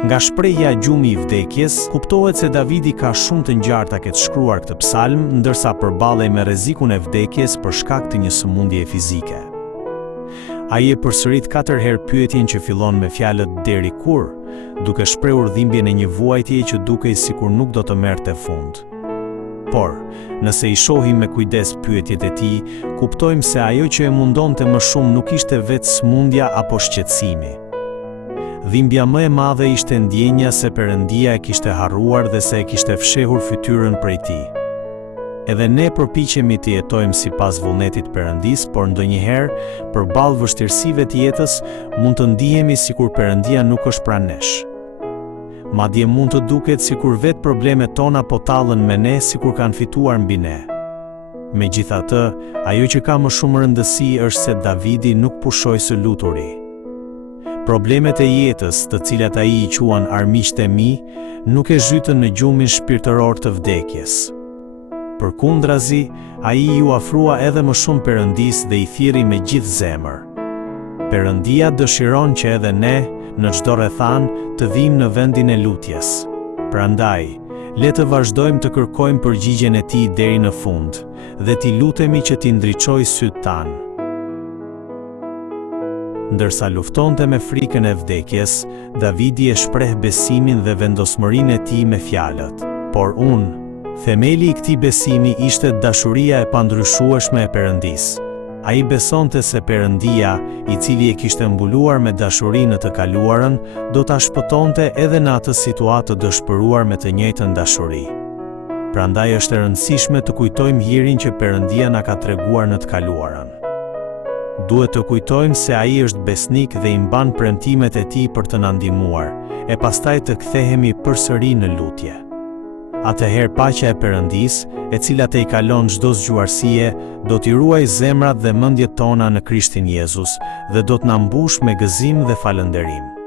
Nga shprehja gjumi I vdekjes, kuptohet se Davidi ka shumë të ngjarta këtë shkruar këtë psalm, ndërsa përballej me rrezikun e vdekjes për shkak të një sëmundjeje fizike. Ai e përsërit 4 herë pyetjen që fillon me fjalët deri kur, duke shprehur dhimbjen e një vuajtjeje që dukej sikur nuk do të merrte fund. Por, nëse I shohim me kujdes pyetjet e tij, kuptojmë se ajo që e mundonte më shumë nuk ishte vetë sëmundja apo shqetësimi. Dhimbja më e madhe ishte ndjenja se Perëndia e kishte harruar dhe se e kishte fshehur fytyrën prej tij. Edhe ne përpiqemi të jetojmë sipas vullnetit Perëndis, por ndonjëherë, përballë vështirësive të jetës, mund të ndihemi sikur Perëndia nuk është pranë nesh. Madje mund të duket sikur vetë problemet tona po tallen me ne sikur kanë fituar mbi ne. Megjithatë, ajo që ka më shumë rëndësi është se Davidi nuk pushoi së luturi. Problemet e jetës, të cilat ai I quan armiqtë e mi, nuk e zhytën në gjumin shpirtëror të vdekjes. Përkundrazi, ai ju afrua edhe më shumë Perëndis dhe I thirri me gjithë zemër. Perëndia dëshiron që edhe ne, në çdo rrethan, të vijmë në vendin e lutjes. Prandaj, le të vazhdojmë të kërkojmë përgjigjen e Tij deri në fund, dhe t'i lutemi që t'i ndriçojë sytë tanë. Ndërsa luftonte me frikën e vdekjes, Davidi e shpreh besimin dhe vendosmërinë e tij me fjalët: "Por unë, themeli I këtij besimi ishte dashuria e pandryshueshme e Perëndis. Ai besonte se Perëndia, I cili e kishte mbuluar me dashuri në të kaluarën, do ta shpëtonte edhe në atë situatë të dëshpëruar me të njëjtën dashuri. Prandaj është e rëndësishme të kujtojmë hirin që Perëndia na ka treguar në të kaluarën. Duhet të kujtojmë se ai është besnik dhe I mban premtimet e tij për të na ndihmuar, e pastaj të kthehemi përsëri në lutje. Atëherë paqja e Perëndis, e cila te I kalon çdo zgjuarsie, do t'i ruaj zemrat dhe mendjet tona në Krishtin Jezus dhe do t'na mbush me gëzim dhe falënderim.